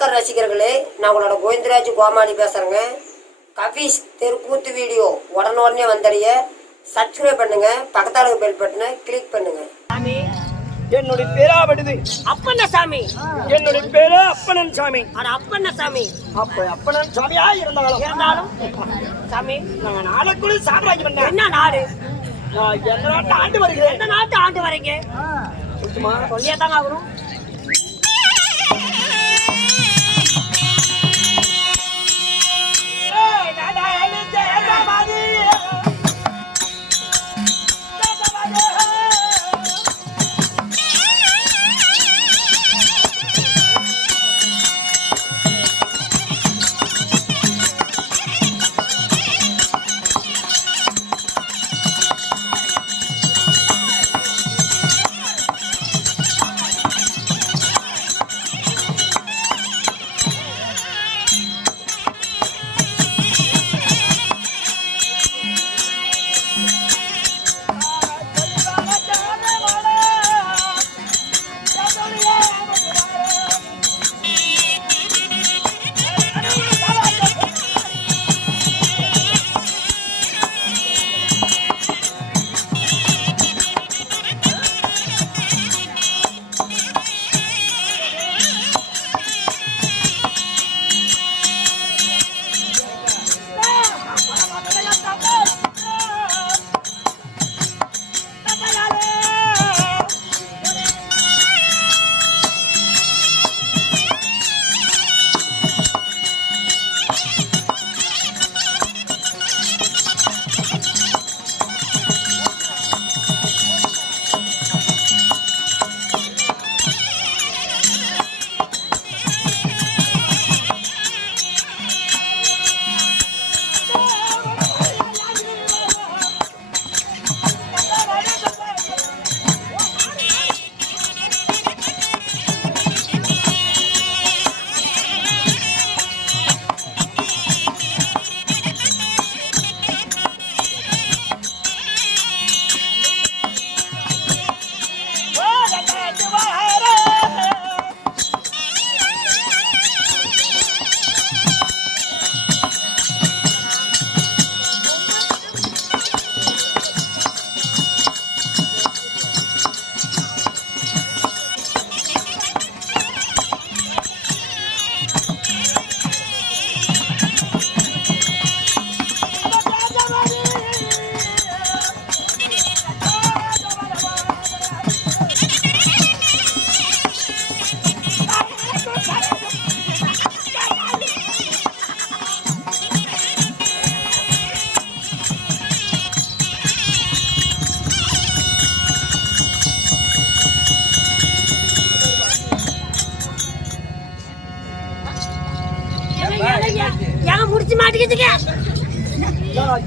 ரசிகர்களே, நான் உங்களோட கோவிந்தராஜ் கோமாளி பேசுறேங்க. கபீஸ் தெருக்கூத்து வீடியோ உடனே வந்தடைய சப்ஸ்கிரைப் பண்ணுங்க, பக்கத்தால பெல் பட்டனை கிளிக் பண்ணுங்க. என்னுடைய பேரா படுது அப்பண்ண சாமி. என்னுடைய பேரு அப்பனன் சாமி. அட அப்பண்ண சாமி. அப்பனன் சாமியா இருந்தாலும் சாமி, நான் நாளைக்குள்ள சாம்ராஜ்யம் பண்ணேன். என்ன நாடு? நான் எந்த நாட்டு ஆண்டு வருகிறேன். எந்த நாட்டு ஆண்டு வரீங்க? சொல்லியே தாங்க வரும்.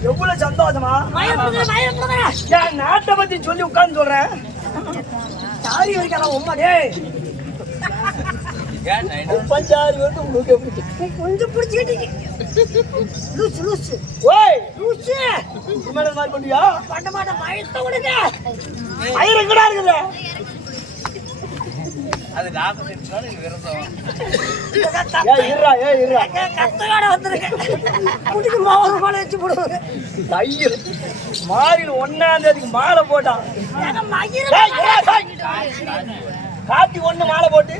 எவ்வளவு சந்தோஷமா என் நாட்டை பத்தி சொல்லி உட்கார்ந்து சொல்றேன். சாரி வரைக்கும் உண்மையே பஞ்சாரி வந்து உங்களுக்கு எப்படி கொஞ்சம் பிடிச்சிக்கிட்டு மாதிரி பண்ணியா பண்ண மாட்டேன். மயத்த விடுங்க. மயிர் எங்கடா இருக்குது? அது லாபம் செஞ்சாலும் இது விரதம். கத்தோட வந்துருங்க. குடிக்கு மாவு மாலை வச்சு போடுவாங்க. ஐயோ, மாறில் 1ஆம் தேதிக்கு மாலை போட்டான். காட்டி 1 மாலை போட்டு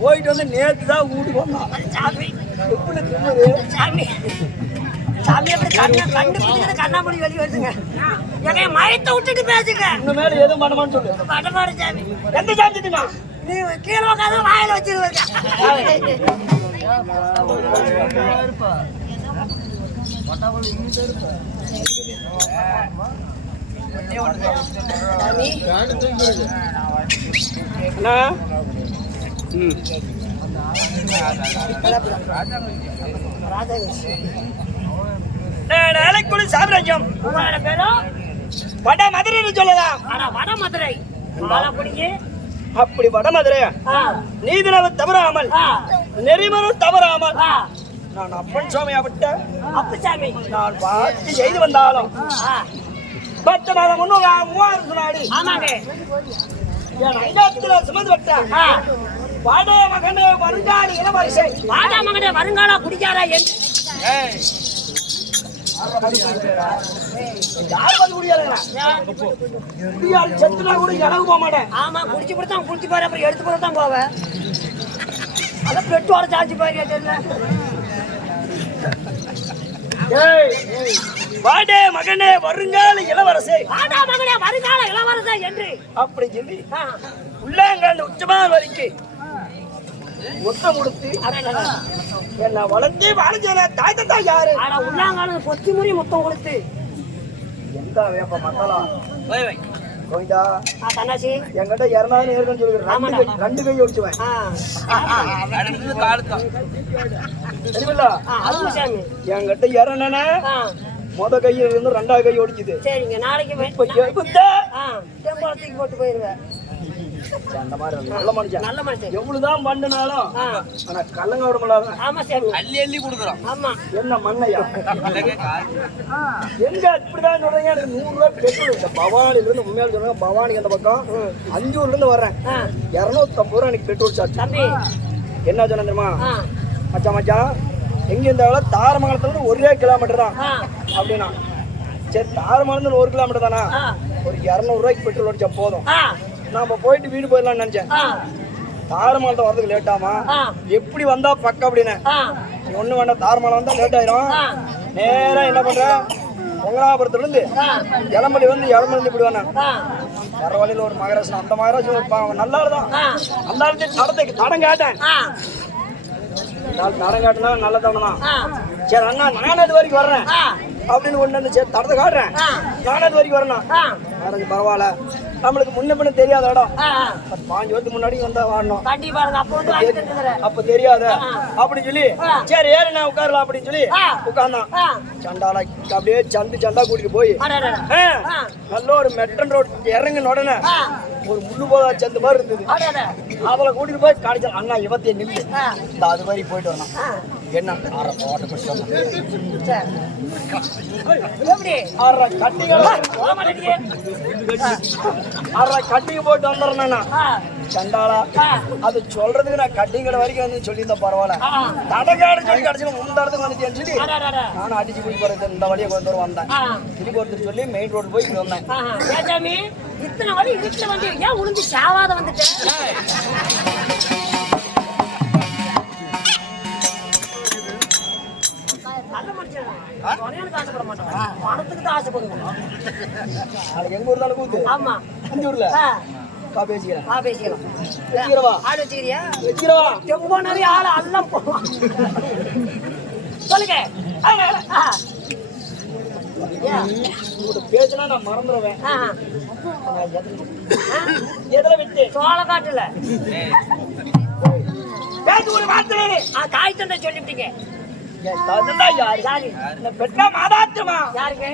போயிட்டு வந்து நேற்று தான் வீட்டுக்கு வந்தான். சாமி எப்படி திமுது? சாமி சாமி அப்படி கண்ணு கண்ணாமொழி வெளியே வருதுங்க. எங்க மயத்தை விட்டுட்டு பேசுங்க. இன்னும் மேல எதுவும் பண்ணமான்னு சொல்லு. பண்ணமாடு சாமி. எந்த சாமிட்டுமா நீ கீழே உட்காந்து வாயில வச்சிருவாங்க. நாளைக்குள்ள சாம்ராஜ்யம் உங்களோட பேரும் வட மதுரை சொல்லலாம். வட மதுரை. அப்படி வட மதுரை நீதினவு தவறாமல் நெறிமனும் தவறாமல் நான் அப்பன் சுவாமியாப்பட்ட அப்பசாமி நான் பார்த்து செய்து வந்தாலும் 10 மாதம் முன்னூறு 3000 சொன்னாடி. ஆமாங்க. என் ஐந்தாத்துல சுமந்து விட்டேன். வாடே மகனே வருங்கால இளவரசே. வாடா மகனே வருங்கால குடிக்காரா என்று ஏய் யார் வந்து குடியாருங்களா? குடியாரு செத்துனா கூட எனக்கு போக மாட்டேன். ஆமா குடிச்சு போட்டு குடிச்சு பாரு அப்புறம் எடுத்து போட்டு தான் போவேன். அதான் பெட்டோட சார்ஜ் பாரு தெரியல. ஏய், வாடே மகனே வருங்கால இளவரசே. வாடா மகனே வருங்கால இளவரசே என்று அப்படி சொல்லி உள்ளாங்கால உச்சமா வரைக்கும் முத்தம் கொடுத்து என்ன வளர்த்து வளர்ச்சி தாய் தந்தா யாரு? ஆனா உள்ளாங்கால பொத்தி முறி முத்தம் கொடுத்து எந்த வேப்ப மசாலா வை வை கோயிந்தா தன்னாச்சி என்கிட்ட இறந்தாலும் இருக்குன்னு சொல்லி ரெண்டு கை ஒடிச்சுவேன். அடுத்து காலத்தான் தெரியுமில்ல? அது சாமி என்கிட்ட இறந்தனா முத கையில இருந்து ரெண்டாவது கை ஒடிச்சுது. சரிங்க நாளைக்கு டெம்போல தூக்கி போட்டு போயிருவேன். அந்த மாதிரி நல்ல மனுஷன். நல்ல மனுஷன் எவ்வளவுதான் பண்ணினாலும் ஆனா கல்லங்க விட முடியாது. ஆமா சாமி அள்ளி அள்ளி கொடுக்குறோம். ஆமா என்ன மண்ணையா இல்லைங்க கால் எங்க இப்படிதான் சொல்றீங்க? எனக்கு 100 ரூபாய் பெட்ரோல் இந்த பவானில இருந்து உண்மையால சொல்றாங்க. பவானிக்கு அந்த பக்கம் அஞ்சூர்ல இருந்து வர்றேன். 250 ரூபாய் எனக்கு பெட்ரோல் சார்ஜ். தம்பி என்ன சொன்ன தெரியுமா? மச்சான் எங்க இருந்தாலும் தாரமங்கலத்துல இருந்து 1 கிலோமீட்டர் தான் அப்படின்னா. சரி தாரமங்கலத்துல 1 கிலோமீட்டர் தானா? ஒரு 200 ரூபாய்க்கு பெட்ரோல் அடிச்சா போதும். நாம போயிட்டு வீடு போயிடலாம்னு நினைச்சேன். தாரமங்கலத்தை வரதுக்கு லேட் ஆமா? எப்படி வந்தா பக்கம் அப்படின்னு ஒண்ணு வேண்டாம். தாரமங்கலம் வந்தா லேட் ஆயிரும். நேரா என்ன பண்ற பொங்கலாபுரத்துல இருந்து இளம்பள்ளி வந்து இளம்பள்ளி இப்படி வேணா வர வழியில ஒரு மகராசன். அந்த மகராசன் நல்லா தான். அந்த ஆளுக்கு தடம் காட்டேன். தடம் காட்டினா நல்ல தடம் தான். சரி அண்ணா நானும் அது வரைக்கும் வர்றேன் அப்படின்னு ஒண்ணு வந்து சரி தடத்தை காட்டுறேன். நானும் அது வரைக்கும் வரணும். பரவாயில்ல நம்மளுக்கு முன்ன பின்ன தெரியாத இடம். 5 வருஷத்துக்கு முன்னாடி வந்தா வாடணும். அப்ப தெரியாத அப்படின்னு சொல்லி சரி ஏறு நான் உட்காரலாம் அப்படின்னு சொல்லி உட்கார்ந்தான். சண்டாலா அப்படியே சந்தா கூட்டிட்டு போய் நல்ல ஒரு மெட்ரன் ரோட் இறங்கின உடனே ஒரு முள்ளு போதா சந்து மாதிரி இருந்தது. அவளை கூட்டிட்டு போய் காணிச்சான். அண்ணா இவத்தைய நில்லு இந்த அது மாதிரி போயிட்டு வரணும். என்ன கட்டிங்க கட்டிங்க போயிட்டு வந்துடுறேன்னா சண்டாளா அது சொல்றதுக்கு நான் கட்டிங் கடை வரைக்கும் வந்து சொல்லியிருந்தேன். பரவாயில்ல தடக்காடு சொல்லி கடைசியில முந்தாடத்துக்கு வந்துட்டேன்னு சொல்லி நானும் அடிச்சு குடி போறது இந்த வழியை கொண்டு வர வந்தேன். திருப்பி ஒருத்தர் சொல்லி மெயின் ரோடு போய் இங்க வந்தேன். இத்தனை வழி வீட்டுல வந்து ஏன் உளுந்து சாவாத வந்துட்டேன்? நல்ல மனுஷன் ஆசைப்பட மாட்டேன். பணத்துக்கு தான் ஆசைப்படுவோம். நாளைக்கு எங்க ஊர் தானே கூத்து? ஆமா அஞ்சூர்ல பேசிக்கிறேன். பேசிக்கலாம். வச்சுக்கிறவா ஆள் வச்சுக்கிறியா? வச்சுக்கிறவா ரொம்ப நிறைய ஆள் அல்லம் போவான். சொல்லுங்க பேசினா நான் மறந்துடுவேன். எதுல விட்டு சோள காட்டுல பேச்சு ஒரு வார்த்தை காய் தந்தை சொல்லிவிட்டீங்க. யாரு பெற்றா மாதாத்துமா யாருக்கு?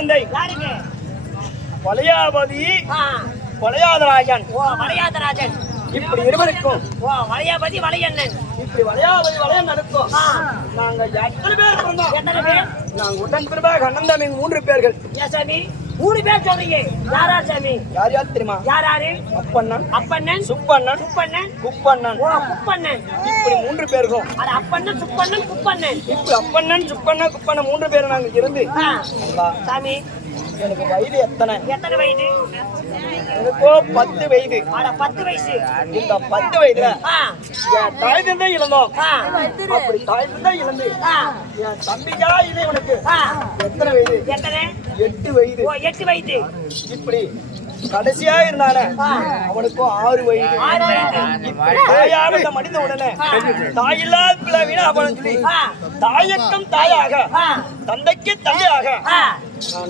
தந்தை யாருக்கு? வளையாபதி ஆ. வளையாதராஜன் ஓ வளையாதராஜன். இப்படி இருவருக்கும் ஓ வளையாபதி வளையண்ணன். இப்படி வளையாபதி வளையண்ணனுக்கும் ஆ. நாங்க எத்தனை பேர் பிறந்தோம்? எத்தனை பேர்? நாங்க உடன் பிறப்பாக அண்ணன் தம்பி 3 பேர்கள். ஏன் சாமி 3 பேர் சொல்றீங்க? யாரா சாமி? யார் யார் தெரியுமா? யாராரு? அப்பண்ணன், அப்பண்ணன், சுப்பண்ணன், சுப்பண்ணன், குப்பண்ணன். ஓ குப்பண்ணன். இப்படி 3 பேர்களும். அட அப்பண்ணன், சுப்பண்ணன், குப்பண்ணன். இப்படி அப்பண்ணன், சுப்பண்ணன், குப்பண்ணன் 3 பேரும் நாங்க இருந்து ஆ. அம்மா, சாமி எனக்கு வயது எத்தனை? எத்தனை வயது? எனக்கோ 10 வயது. அட 10 வயசு. இந்த 10 வயதுல ஆ. என் தாய் தந்தை இழந்தோம். ஆ. அப்படி தாய் தந்தை இழந்து ஆ. என் தம்பிக்கா இது உனக்கு ஆ. எத்தனை வயது? எத்தனை? 8 வயது. ஓ 8 வயது. இப்படி கடைசியா இருந்தானே அவனுக்கும் 6 வயது. 6 வயது. இப்படி தாயாக மடிந்த உடனே தாயில்லா பிள்ளை வீணா அவன் சொல்லி ஆ. தாயக்கம் தாயாக ஆ. தந்தைக்கு தந்தையாக ஆ.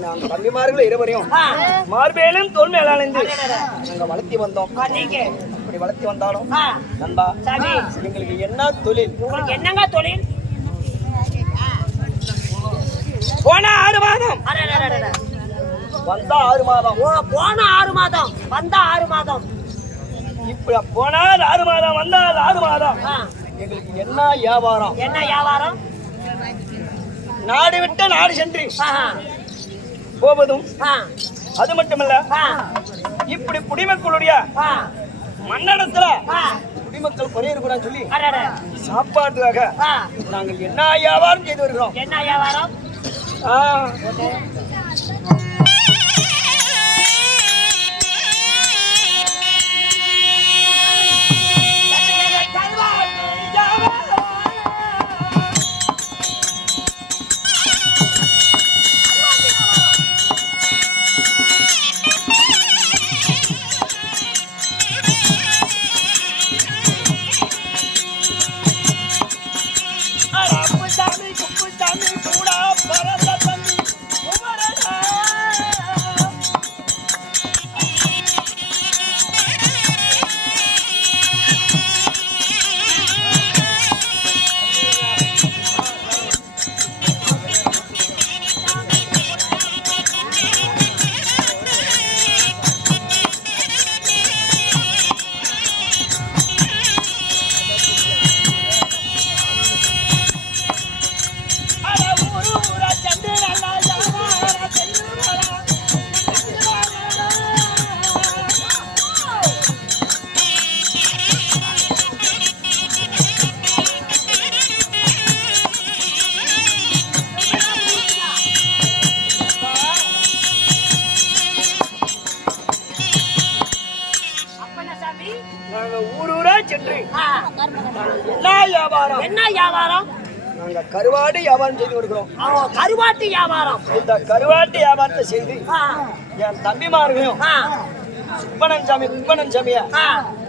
நான் தம்பிமார்கள் இருவரையும் ஆ. மார்பேலும் தோல் மேலாளைந்து நாங்க வளர்த்தி வந்தோம். ஆ, நீங்க அப்படி வளர்த்தி வந்தாலும் ஆ. நண்பா சாமி எங்களுக்கு என்ன தொழில்? உங்களுக்கு என்னங்க தொழில்? போன 6 மாதம் அட, அட, அட, அட. வந்தா 6 மாதம். ஓ போன 6 மாதம் வந்தா 6 மாதம். இப்ப போனால் 6 மாதம் வந்தால் 6 மாதம். ஆ. எங்களுக்கு என்ன வியாபாரம்? என்ன வியாபாரம்? நாடு விட்டு நாடு சென்று ஆஹா. போவதும் ஆ. அது மட்டுமல்ல ஆ. இப்படி குடிமக்களுடைய ஆ. மன்னடத்துல ஆ. குடிமக்கள் குறையிருக்கூடாது சொல்லி அட, அட. சாப்பாட்டுக்காக ஆ. நாங்கள் என்ன வியாபாரம் செய்து வருகிறோம். என்ன வியாபாரம்? ஆ, அப்புசாமி குப்புசாமி கூட பரந்த தம்பி குமரனா. அட ஊரு ஊரா சென்று நல்லா யாரா சென்று வரா. அப்பன சாமி நாங்க ஊரூரா சென்று ஆ. என்ன வியாபாரம்? என்ன வியாபாரம்? நாங்க கருவாடு வியாபாரம் செய்து வருகிறோம். அவ கருவாட்டு வியாபாரம். இந்த கருவாட்டு வியாபாரத்தை செய்து ஆ. என் தம்பிமார்களையும் ஆ. சுப்பனன் சாமி குப்பனன் சாமியா ஆ.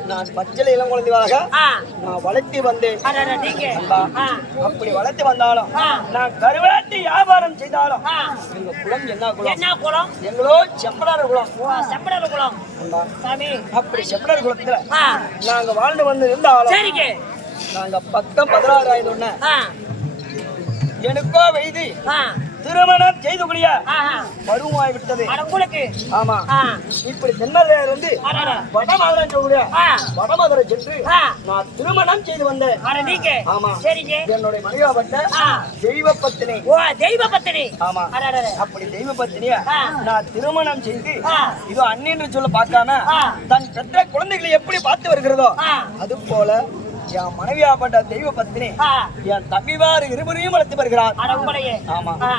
நான் பச்சளை இளம் குழந்தையாக ஆ. நான் வளர்த்தி வந்தேன். அட, அட, நீங்க நண்பா, ஆ. அப்படி வளர்த்தி வந்தாலும் ஆ. நான் கருவாட்டு வியாபாரம் செய்தாலும் ஆ. எங்க குலம் என்ன குலம்? என்ன குளம்? எங்களோ செப்பலார் குலம். ஓ செப்படல குளம். நண்பா, சாமி அப்படி செப்பலார் குலத்துல ஆ. நாங்க வாழ்ந்து வந்து இருந்தாலும் சரிங்க. நாங்க 16 ஆயுத உடனே ஆ. எனக்கோ வயது ஆ. திருமணம் செய்து கூடிய ஆஹா. பருவமாய் விட்டது. அட உங்களுக்கு ஆமா, ஆ. இப்படி தென்மதுரையில இருந்து அட, வடமதுரை சொல்லக்கூடிய ஆ. வடமதுரை சென்று ஆ. நான் திருமணம் செய்து வந்தேன். அட நீங்க ஆமா. சரிங்க. என்னுடைய மனைவியாப்பட்ட ஆ. தெய்வ பத்தினி. ஓ தெய்வ பத்தினி. ஆமா, அட, அட, அட. அப்படி தெய்வ பத்தினிய ஆ. நான் திருமணம் செய்து ஆ. இதோ அண்ணின்று சொல்ல பார்க்காம ஆ. தன் பெற்ற குழந்தைகளை எப்படி பார்த்து வருகிறதோ ஆ. அது போல என் மனைவியாப்பட்ட தெய்வ பத்தினி ஆ. என் தம்பிமார் இருவரையும் வளர்த்து வருகிறார். அட உங்களையே. ஆமா, ஆ.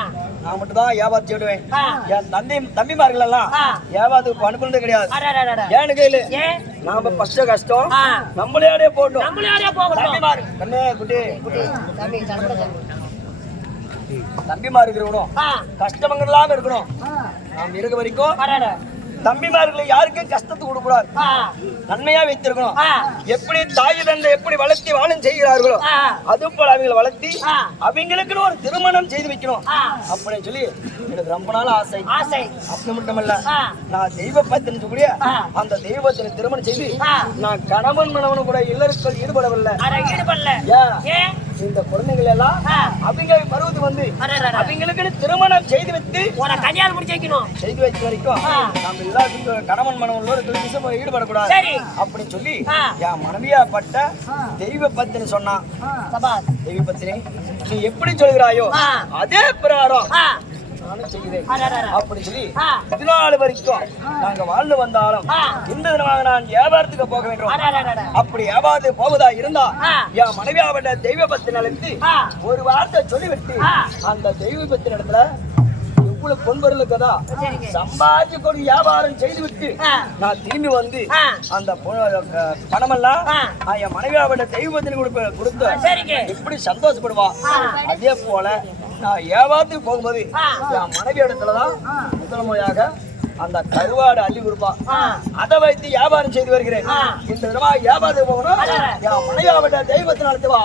நான் மட்டும் தான் வியாபாரம் செய்டுவேன். ஆ. என் தம்பிமார்கள் எல்லாம் ஆ. வியாபாரத்துக்கு அனுப்புனது கிடையாது. அட, அட, அட, அட. ஏன்னு கேளு, ஏன்? நாம பச்சை கஷ்டம் ஆ. நம்மளே போட்டோம். நம்மளாரே போகட்டும். தம்பிமார் கண்ணே குட்டி குட்டி சாமி சரவண சாமி. தம்பிமார் இருக்கிறவனும் ஆ. கஷ்டமங்க இல்லாம இருக்கணும். நாம் இருக்க வரைக்கும் அட, அட. தம்பிமார்களை யாருக்கும் கஷ்டத்துக்கு கொடுக்கூடாது, ஆ. நன்மையா வைத்திருக்கணும். ஆ. எப்படி தாய் தந்தை எப்படி வளர்த்தி வாழும் செய்கிறார்களோ ஆ. அது போல அவங்களை வளர்த்தி ஆ. அவங்களுக்குன்னு ஒரு திருமணம் செய்து வைக்கணும் ஆ. அப்படின்னு சொல்லி எனக்கு ரொம்ப நாள் ஆசை. ஆசை. அப்படி மட்டுமல்ல, ஆ. நான் தெய்வ பத்தினி கூடிய ஆ. அந்த தெய்வத்தினை திருமணம் செய்து ஆ. நான் கணவன் மணவனு கூட இல்லறத்தில் ஈடுபடவில்லை. அட ஈடுபடல. ஏன்? ஏன்? இந்த குழந்தைகள் எல்லாம் அவங்க பருவத்துக்கு வந்து அவங்களுக்கு திருமணம் செய்து வைத்து உன கல்யாணம் முடிச்சு வைக்கணும். செய்து வைக்க வரைக்கும் நம்ம எல்லாத்துக்கும் கணவன் மனவங்களோட தொழில் ஈடுபடக்கூடாது சரி. அப்படின்னு சொல்லி என் மனைவியாப்பட்ட தெய்வ பத்தினி சொன்னான். சபாஸ். தெய்வ பத்தினி நீ எப்படி சொல்கிறாயோ அதே பிரகாரம் நானும் செய்கிறேன் அப்படி சொல்லி இது நாள் வரைக்கும் நாங்க வாழ்ந்து வந்தாலும் இந்த தினமாக நான் வியாபாரத்துக்கு போக வேண்டும். அப்படி வியாபாரத்துக்கு போவதா இருந்தா என் மனைவியாவட்ட தெய்வ பத்தின அழைத்து ஒரு வார்த்தை சொல்லிவிட்டு அந்த தெய்வ பத்தின இடத்துல இவ்வளவு பொன்பொருள் இருக்கதா சம்பாதிச்சு கொண்டு வியாபாரம் செய்து விட்டு நான் திரும்பி வந்து அந்த பணமெல்லாம் என் மனைவியாவட்ட தெய்வ பத்தின கொடுத்து இப்படி சந்தோஷப்படுவா. அதே போல நான் வியாபாரத்துக்கு போகும்போது என் மனைவி இடத்துலதான் முதல் முறையாக அந்த கருவாடு அள்ளி கொடுப்பா. அதை வைத்து வியாபாரம் செய்து வருகிறேன். இந்த விதமாக வியாபாரத்துக்கு போகணும். என் மனைவியாவட்ட தெய்வத்தை நடத்துவா.